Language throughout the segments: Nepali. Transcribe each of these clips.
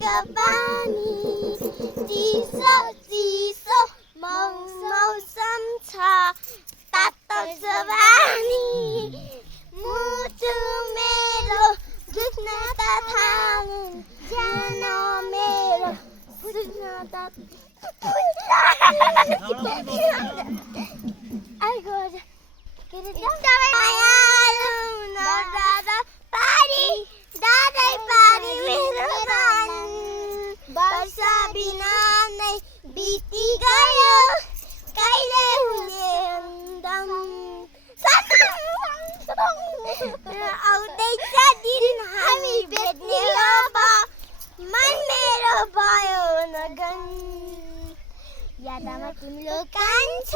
का पानी चिसो चिसो मौसम छ तातो छ बानी मुटु मेरो दुख्न त थाल्यो ज्यान मेरो सुत्न त वर्ष बिना नै बिति गयो कहिले हुने दम आउँदैछ दिन हामी भेट्ने अब मन मेरो भयो नगन यादमा तिम्रो कान्छ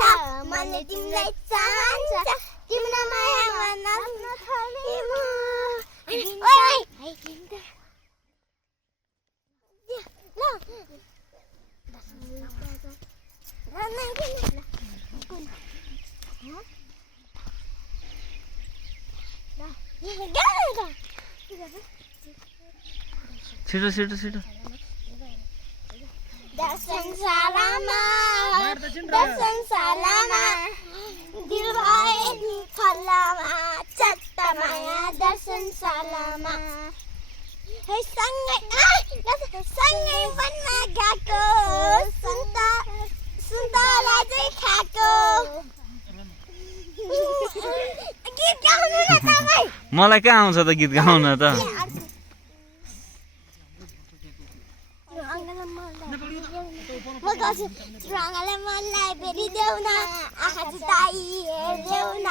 मनले तिमीलाई चाहन्छ तिम्रो मायामा नाच्न थाले म छिटो छिटो छिटो दर्शनशालामा दिल भए खल्लामा चट्ट माया दर्शनशालामा है सँगै वनमा गएको सुन्तला चाहिँ खाएको गीत गाउनु न तपाईँ मलाई कहाँ आउँछ त गीत गाउन त म गाउँछु रङलाई मनलाई बेरिदेऊ न आँखा जुताई हेर्देऊ न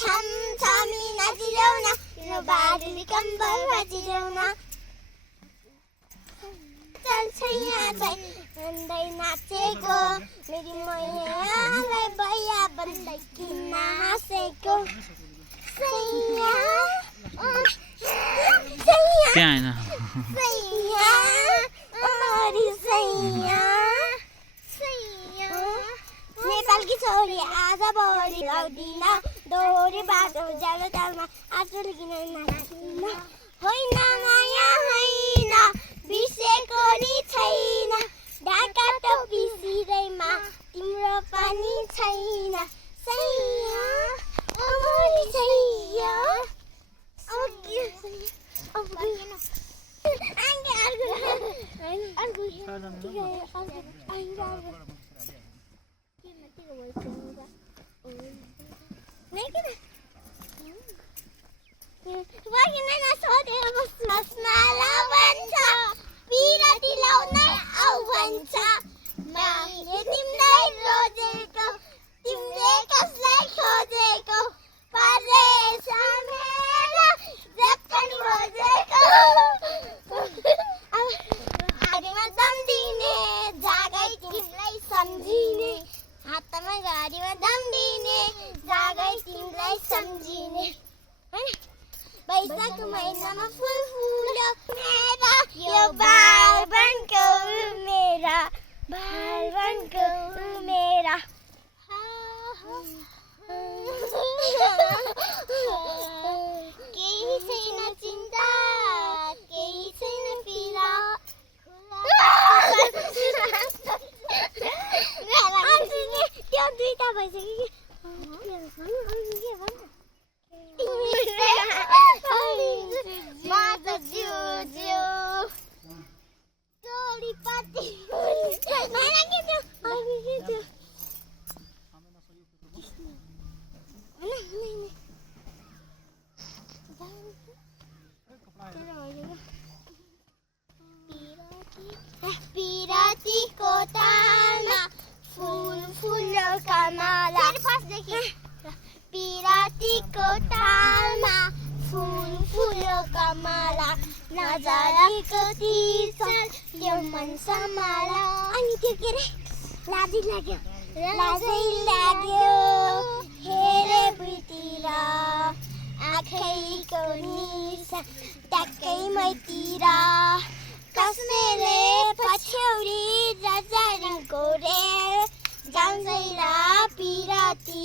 छम छमी नाचिदेऊ न तिम्रो बारीले कम्बल बाजिदेऊ न चल्छ यहाँ चाहिँ भन्दै नाचेको मेरी मैयालाई बैया भन्दै किन हाँसेको सैया त्यहाँ होइन नेपालकी छोरी आज बौरी लाउँदिन दोहोरी बाटो जालो तालमा आचुल किन नाच्दिन होइन माया होइन बिर्सेको नि छैन ढाका टोपी सिरैमा तिम्रो पनि छैन सैया अमरी सैया तिमीले कसलाई खोजेको गाडीमा दम दिने जागै तिमीलाई सम्झिने हातमा गाडीमा दम दिने जागै तिमीलाई सम्झिने वैशाख महिनामा फुल फुल्यो मेरा यो बालबनको मेरा बालबनको मेरा केही छैन चिन्ता केही छैन पीडा त्यो दुईटा भइसक्यो म त जिउ जिउ चोरीपट्टि पिरातीको तालमा फुल फुल्यो कमला पिरातीको तालमा फुल फुल्यो कमला नजरको तीर्छल यो मन सम्हाला अनि त्यो के रे लाजै लाग्यो हेरे भुइँतिर आँखैको निसा ट्याक्कै मैतिर कसले पछ्यौरी रजारिङको रे जान्दैला पिराती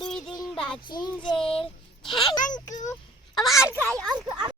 2 दिन बाँचिन्जेल अब अर्को